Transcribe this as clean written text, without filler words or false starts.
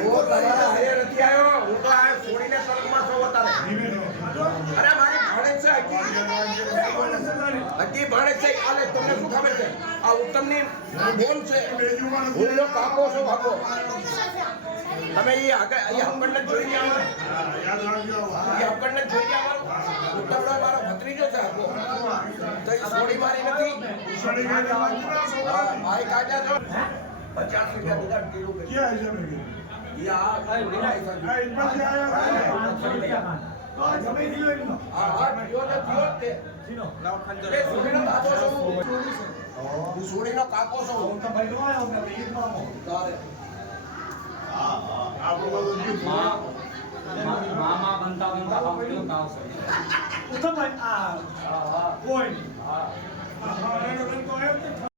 તમારા હારે નથી આવ્યો, હું તો આ છોડીને સ્વર્ગમાં છો અત્યારે. અરે મારી ભાણેજ છે હકી ભાણેજ છે. આલે તમને શું ખબર છે? આ ઉત્તમની બોન છે, હું એનો કાકો છું ભાગો. તમે એ હકડને જોઈ ગયા, એ હકડને જોઈ ગયા. ઉત્તમનો મારો ભત્રીજો છે હકો, તો એ છોડી મારી નથી. આ કાજા છો 50 રૂપિયા દીધા કિલો पे क्या है जब ये आ लीला जमे दियो इनो आ दियो ने दियो ते सीनो लाव खंजर ए सोडीनो काको છો હું સોડીનો કાકો છું. હું તો ભાઈ નો આવ્યો મે ઈદ માં તારે હા આપણો બધું જીવ મામા બનતા બનતા આપણો કાવ છે ઉત્તમ ભાઈ આ કોઈ હા હા એનો તો આવ્યો